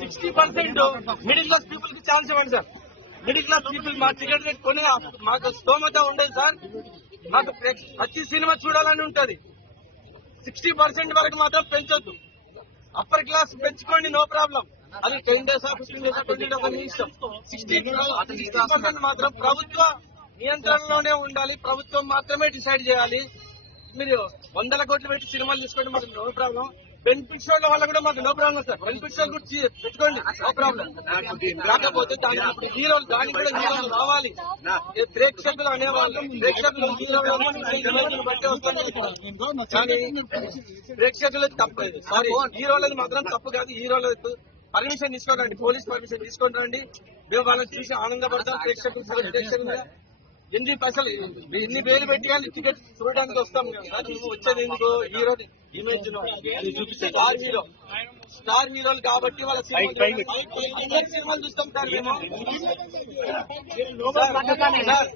Sixty percent middle class పీపుల్కి chance ఇవ్వండి sir middle class people మా టికెట్ రేట్ కొని మాకు స్తోమత ఉండేది సార్ మాకు ప్రతి సినిమా చూడాలని ఉంటది. సిక్స్టీ పర్సెంట్ వరకు మాత్రం పెంచొద్దు. అప్పర్ క్లాస్ పెంచుకోండి నో ప్రాబ్లం అది ten days fifteen days twenty days ఇష్టం సిక్స్టీ పర్సెంట్ మాత్రం ప్రభుత్వ నియంత్రణలోనే ఉండాలి. ప్రభుత్వం మాత్రమే డిసైడ్ చేయాలి. మీరు వందల కోట్లు పెట్టి సినిమాలు తీసుకోండి మాకు నో ప్రాబ్లం. బెనిఫిట్స్ వాళ్ళ కూడా మాకు నో ప్రాబ్లం సార్. బెనిఫిట్స్ గురించి పెట్టుకోండి. No problem. కాకపోతే దాని అప్పుడు హీరోలు దానికి కూడా హీరోలు రావాలి. ప్రేక్షకులు అనేవాళ్ళు ప్రేక్షకులు హీరోలను బట్టి వస్తుంది కానీ ప్రేక్షకులకు తప్పలేదు. సారీ హీరోలది మాత్రం తప్పు కాదు. హీరోలకు పర్మిషన్ తీసుకోకండి. పోలీస్ పర్మిషన్ తీసుకొని రండి. మేము వాళ్ళని చూసి ఆనందపడతాం. ప్రేక్షకులు ప్రేక్షకులు ఎన్ని పైసలు ఎన్ని వేలు పెట్టాలి టికెట్ చూడడానికి వస్తాం మేము. కానీ మేము వచ్చేది ఎందుకు? Hero image star hero. Star హీరోలు కాబట్టి వాళ్ళ సినిమాలు అందరి సినిమాలు చూస్తాం సార్. మేము సార్, సార్,